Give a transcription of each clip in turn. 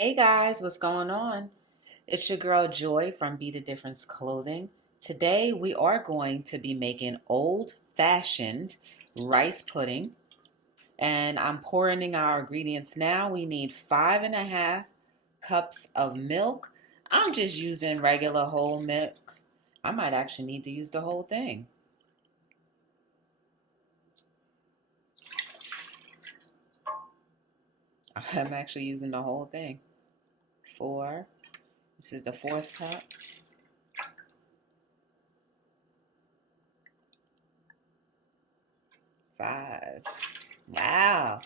Hey guys, what's going on? It's your girl Joy from Be the Difference Clothing. Today we are going to be making old fashioned rice pudding, and I'm pouring in our ingredients now. We need 5.5 cups of milk. I'm just using regular whole milk. I might actually need to use the whole thing. I'm actually using the whole thing. Four. This is the fourth cup. 5. Wow.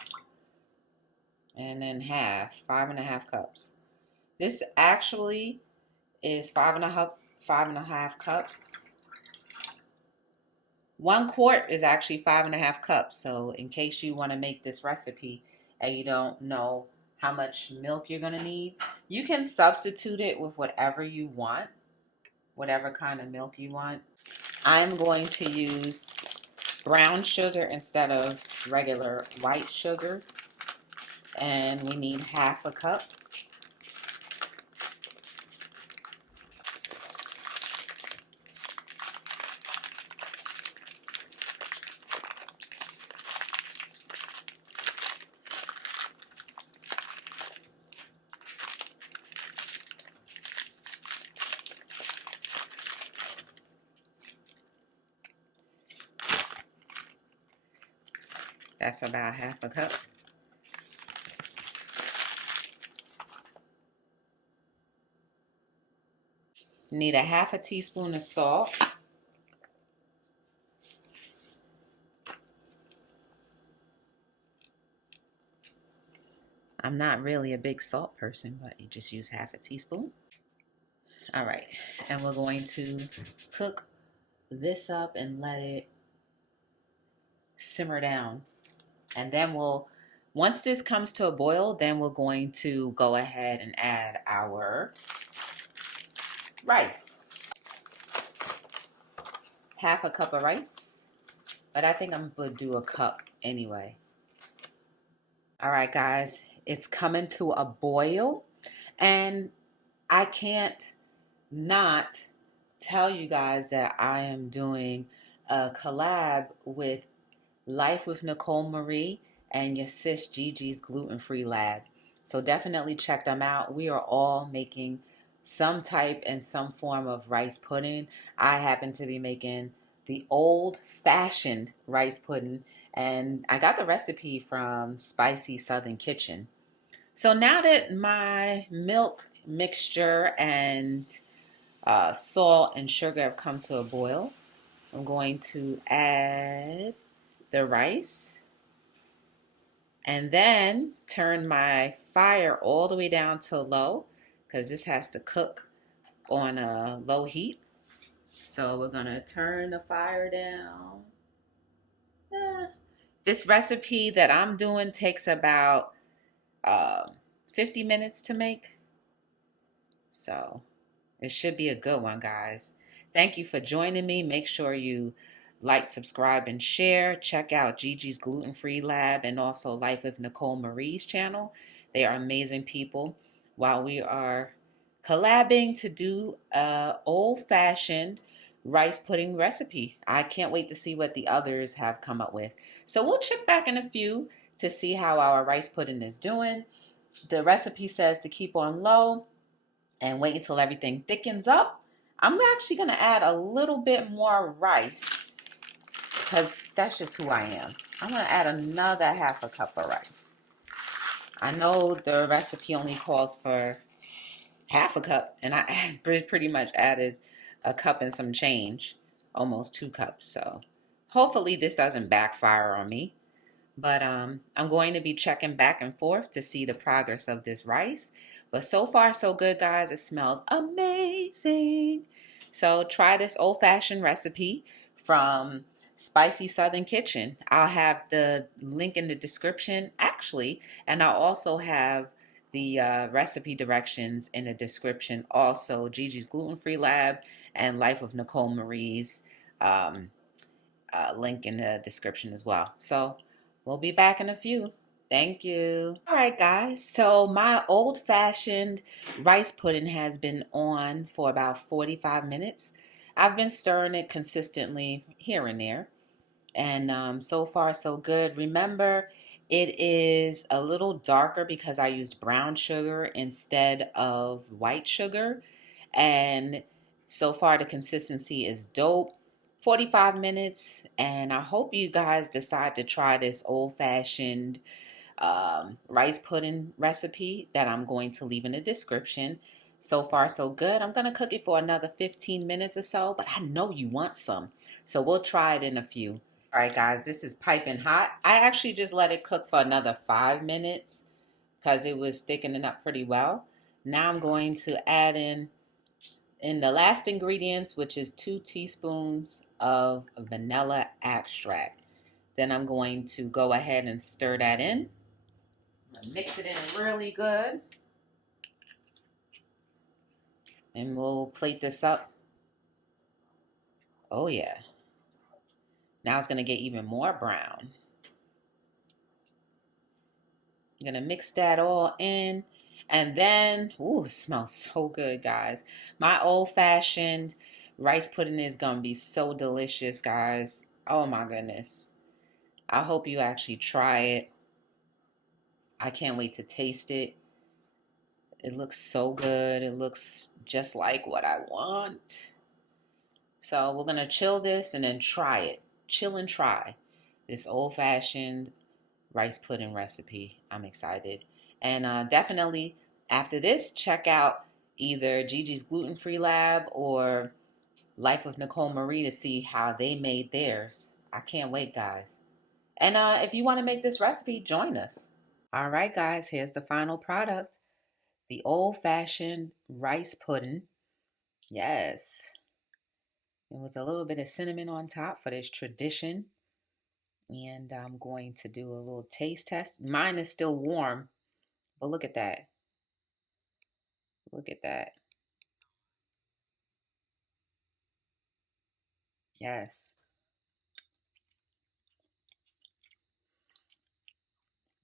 And then half, 5.5 cups. This actually is five and a half cups. 1 quart is actually 5.5 cups. So in case you want to make this recipe and you don't know how much milk you're gonna need, you can substitute it with whatever you want, whatever kind of milk you want. I'm going to use brown sugar instead of regular white sugar, and we need half a cup. That's about half a cup. Need a half a teaspoon of salt. I'm not really a big salt person, but you just use half a teaspoon. All right, and we're going to cook this up and let it simmer down. And then once this comes to a boil, then we're going to go ahead and add our rice. Half a cup of rice, but I think I'm gonna do a cup anyway. All right, guys, it's coming to a boil, and I can't not tell you guys that I am doing a collab with Life with Nicole Marie and your sis Gigi's Gluten Free Lab. So definitely check them out. We are all making some type and some form of rice pudding. I happen to be making the old fashioned rice pudding, and I got the recipe from Spicy Southern Kitchen. So now that my milk mixture and salt and sugar have come to a boil, I'm going to add the rice and then turn my fire all the way down to low because this has to cook on a low heat. So we're going to turn the fire down. This recipe that I'm doing takes about uh, 50 minutes to make. So it should be a good one, guys. Thank you for joining me. Make sure you like, subscribe, and share. Check out Gigi's Gluten Free Lab and also Life of Nicole Marie's channel. They are amazing people. While we are collabing to do a old-fashioned rice pudding recipe. I can't wait to see what the others have come up with. So we'll check back in a few to see how our rice pudding is doing. The recipe says to keep on low and wait until everything thickens up. I'm actually going to add a little bit more rice because that's just who I am. I'm going to add another half a cup of rice. I know the recipe only calls for half a cup, and I pretty much added a cup and some change, almost 2 cups. So hopefully this doesn't backfire on me. But I'm going to be checking back and forth to see the progress of this rice. But so far, so good, guys. It smells amazing. So try this old-fashioned recipe from Spicy Southern Kitchen. I'll have the link in the description, actually, and I'll also have the recipe directions in the description. Also, Gigi's Gluten Free Lab and Life of Nicole Marie's link in the description as well. So we'll be back in a few. Thank you. All right, guys. So my old fashioned rice pudding has been on for about 45 minutes. I've been stirring it consistently here and there. And so far, so good. Remember, it is a little darker because I used brown sugar instead of white sugar. And so far, the consistency is dope. 45 minutes. And I hope you guys decide to try this old fashioned rice pudding recipe that I'm going to leave in the description. So far, so good. I'm going to cook it for another 15 minutes or so, but I know you want some. So we'll try it in a few. All right, guys, this is piping hot. I actually just let it cook for another 5 minutes because it was thickening up pretty well. Now I'm going to add in the last ingredients, which is 2 teaspoons of vanilla extract. Then I'm going to go ahead and stir that in. Mix it in really good. And we'll plate this up. Oh, yeah. Now it's going to get even more brown. I'm going to mix that all in. And then, ooh, it smells so good, guys. My old-fashioned rice pudding is going to be so delicious, guys. Oh, my goodness. I hope you actually try it. I can't wait to taste it. It looks so good. It looks just like what I want. So we're going to chill this and then try it. Chill and try this old-fashioned rice pudding recipe. I'm excited. And definitely after this, check out either Gigi's Gluten-Free Lab or Life of Nicole Marie to see how they made theirs. I can't wait, guys. And if you want to make this recipe, join us. All right, guys, here's the final product. The old-fashioned rice pudding. Yes. And with a little bit of cinnamon on top for this tradition. And I'm going to do a little taste test. Mine is still warm, but look at that. Look at that. Yes.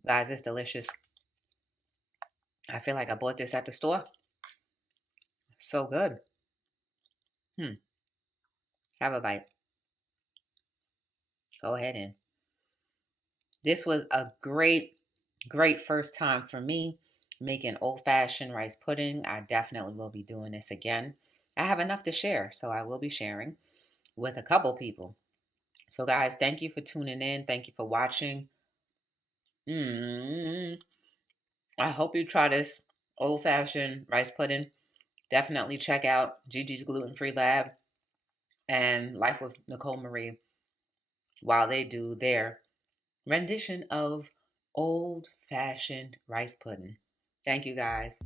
Guys, it's delicious. I feel like I bought this at the store. So good. Hmm. Have a bite. Go ahead and. This was a great first time for me making old-fashioned rice pudding. I definitely will be doing this again. I have enough to share, so I will be sharing with a couple people. So guys, thank you for tuning in. Thank you for watching. Mm. I hope you try this old-fashioned rice pudding. Definitely check out Gigi's Gluten-Free Lab and Life with Nicole Marie while they do their rendition of old-fashioned rice pudding. Thank you, guys.